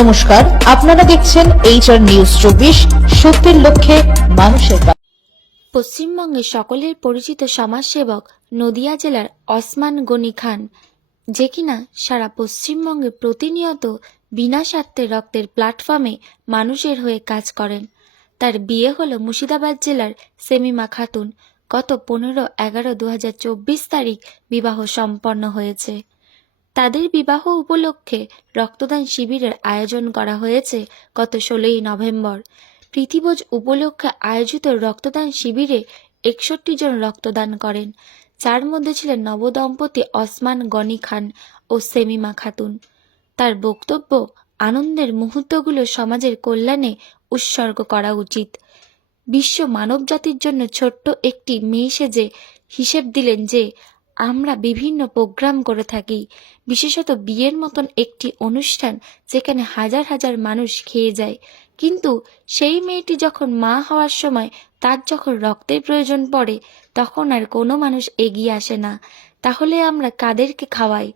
নমস্কার, আপনারা দেখছেন HR নিউজ 24, সত্যের লক্ষ্যে মানুষের পাশে। পশ্চিমবঙ্গের সকলের পরিচিত সমাজসেবক নদিয়া জেলার ওসমান গনি খান, যে কিনা সারা পশ্চিমবঙ্গে প্রতিনিয়ত বিনা স্বার্থে রক্তের প্ল্যাটফর্মে মানুষের হয়ে কাজ করেন। তার বিয়ে হলো মুর্শিদাবাদ জেলার সেমিমা খাতুন। গত 15/11/2024 তারিখ বিবাহ সম্পন্ন হয়েছে। তাদের বিবাহ উপলক্ষে রক্তদান শিবিরের আয়োজন করা হয়েছে গত 16ই নভেম্বর। প্রীতিভোজ উপলক্ষে আয়োজিত রক্তদান শিবিরে 61 জন রক্তদান করেন, যার মধ্যে ছিলেন নবদম্পতি ওসমান গনি খান ও সেমিমা খাতুন। তার বক্তব্য, আনন্দের মুহূর্তগুলো সমাজের কল্যাণে উৎসর্গ করা উচিত। বিশ্ব মানবজাতির জন্য ছোট্ট একটি মেয়ে সেজে হিসেব দিলেন যে আমরা বিভিন্ন প্রোগ্রাম করে থাকি, বিশেষত বিয়ের মতন একটি অনুষ্ঠান যেখানে হাজার হাজার মানুষ খেয়ে যায়, কিন্তু সেই মেয়েটি যখন মা হওয়ার সময় তার যখন রক্তের প্রয়োজন পড়ে তখন আর কোনো মানুষ এগিয়ে আসে না। তাহলে আমরা কাদেরকে খাওয়াই?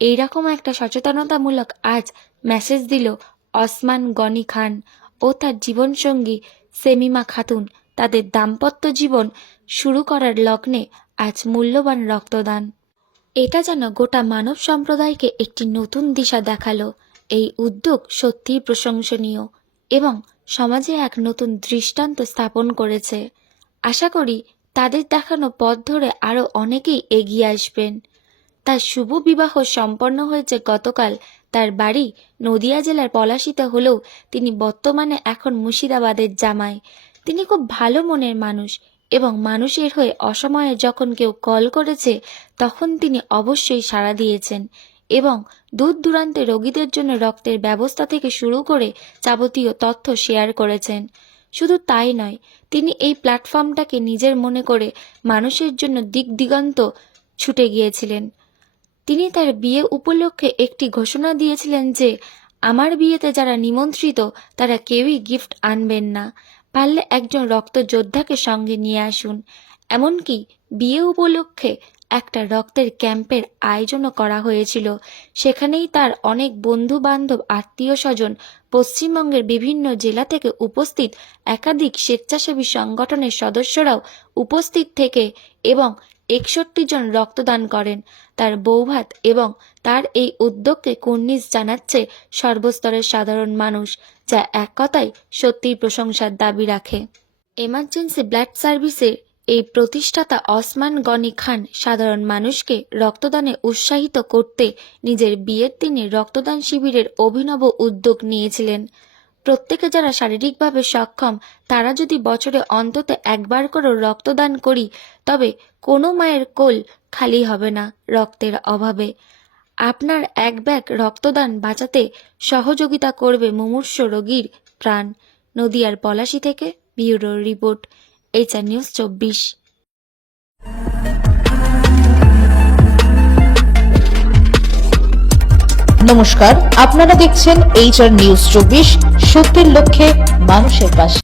এইরকম একটা সচেতনতামূলক আজ মেসেজ দিল ওসমান গনি খান ও তার জীবনসঙ্গী সেমিমা খাতুন। তাদের দাম্পত্য জীবন শুরু করার লগ্নে আজ মূল্যবান রক্তদান। এটা যেন গোটা মানব সম্প্রদায়কে একটি নতুন দিশা দেখালো। এই উদ্যোগ সত্যিই প্রশংসনীয় এবং সমাজে এক নতুন দৃষ্টান্ত স্থাপন করেছে। আশা করি তাদের দেখানো পথ ধরে আরও অনেকেই এগিয়ে আসবেন। তার শুভ বিবাহ সম্পন্ন হয়েছে গতকাল। তার বাড়ি নদিয়া জেলার পলাশীতে হলেও তিনি বর্তমানে এখন মুর্শিদাবাদের জামাই। তিনি খুব ভালো মনের মানুষ এবং মানুষের হয়ে অসময়ে যখন কেউ কল করেছে তখন তিনি অবশ্যই সাড়া দিয়েছেন এবং দূর দূরান্তে রোগীদের জন্য রক্তের ব্যবস্থা থেকে শুরু করে যাবতীয় তথ্য শেয়ার করেছেন। শুধু তাই নয়, তিনি এই প্ল্যাটফর্মটাকে নিজের মনে করে মানুষের জন্য দিক দিগন্ত ছুটে গিয়েছিলেন। তিনি তার বিয়ে উপলক্ষে একটি ঘোষণা দিয়েছিলেন যে আমার বিয়েতে যারা নিমন্ত্রিত তারা কেউই গিফট আনবেন না, পারলে একজন রক্তযোদ্ধাকে সঙ্গে নিয়ে আসুন। এমনকি বিয়ে উপলক্ষে একটা রক্তের ক্যাম্পের আয়োজনও করা হয়েছিল। সেখানেই তার অনেক বন্ধু বান্ধব, আত্মীয় স্বজন, পশ্চিমবঙ্গের বিভিন্ন জেলা থেকে উপস্থিত একাধিক স্বেচ্ছাসেবী সংগঠনের সদস্যরাও উপস্থিত থেকে এবং 61 জন রক্তদান করেন। তার বৌভাত এবং তার এই উদ্যোগকে কুর্নিশ জানাচ্ছে সর্বস্তরের সাধারণ মানুষ, যা এক কথায় সত্যিই প্রশংসার দাবি রাখে। এমার্জেন্সি ব্লাড সার্ভিসের এই প্রতিষ্ঠাতা ওসমান গনি খান সাধারণ মানুষকে রক্তদানে উৎসাহিত করতে নিজের বিয়ের দিনে রক্তদান শিবিরের অভিনব উদ্যোগ নিয়েছিলেন। প্রত্যেকে যারা শারীরিকভাবে সক্ষম তারা যদি বছরে অন্তত একবার করে রক্তদান করি তবে কোনো মায়ের কোল খালি হবে না রক্তের অভাবে। আপনার এক ব্যাগ রক্তদান বাঁচাতে সহযোগিতা করবে মুমূর্ষ রোগীর প্রাণ। নদিয়ার পলাশী থেকে ব্যুরো রিপোর্ট, HR নিউজ 24। নমস্কার, আপনারা দেখছেন HR নিউজ 24, সত্যের লক্ষ্যে মানুষের পাশে।